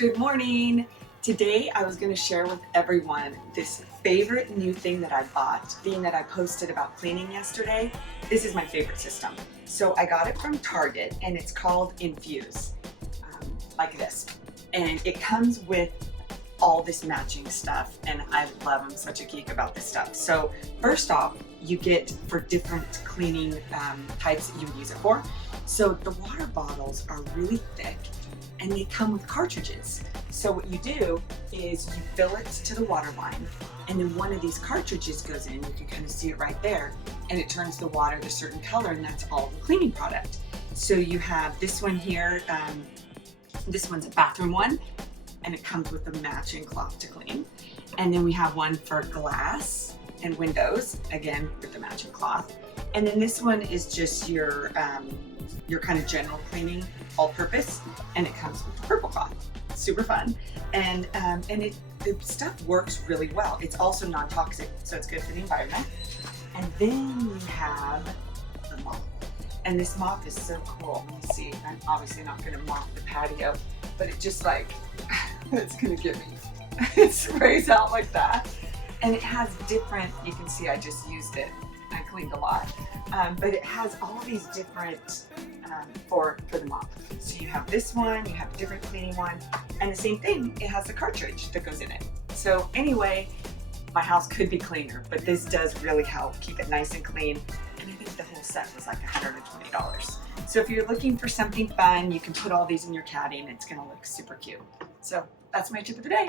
Good morning. Today I was going to share with everyone this favorite new thing that I bought, being that I posted about cleaning yesterday. This is my favorite system. So I got it from Target and it's called Infuse, like this. And it comes with all this matching stuff and I love, I'm such a geek about this stuff. So first off, you get for different cleaning types that you would use it for. So the water bottles are really thick and they come with cartridges. So what you do is you fill it to the water line and then one of these cartridges goes in, you can kind of see it right there, and it turns the water a certain color and that's all the cleaning product. So you have this one here, this one's a bathroom one and it comes with a matching cloth to clean. And then we have one for glass and windows, again with the matching cloth. And then this one is just your kind of general cleaning, all-purpose, and it comes with the purple cloth. Super fun, and the stuff works really well. It's also non-toxic, so it's good for the environment. And then you have the mop, and this mop is so cool. Let me see. I'm obviously not going to mop the patio, but it just like it's going to get me. It sprays out like that, and it has different. You can see I just used it. I cleaned a lot, but it has all these different for the mop. So you have this one, you have a different cleaning one, and the same thing, it has a cartridge that goes in it. So anyway, my house could be cleaner, but this does really help keep it nice and clean. And I think the whole set was like $120. So if you're looking for something fun, you can put all these in your caddy and it's gonna look super cute. So that's my tip of the day.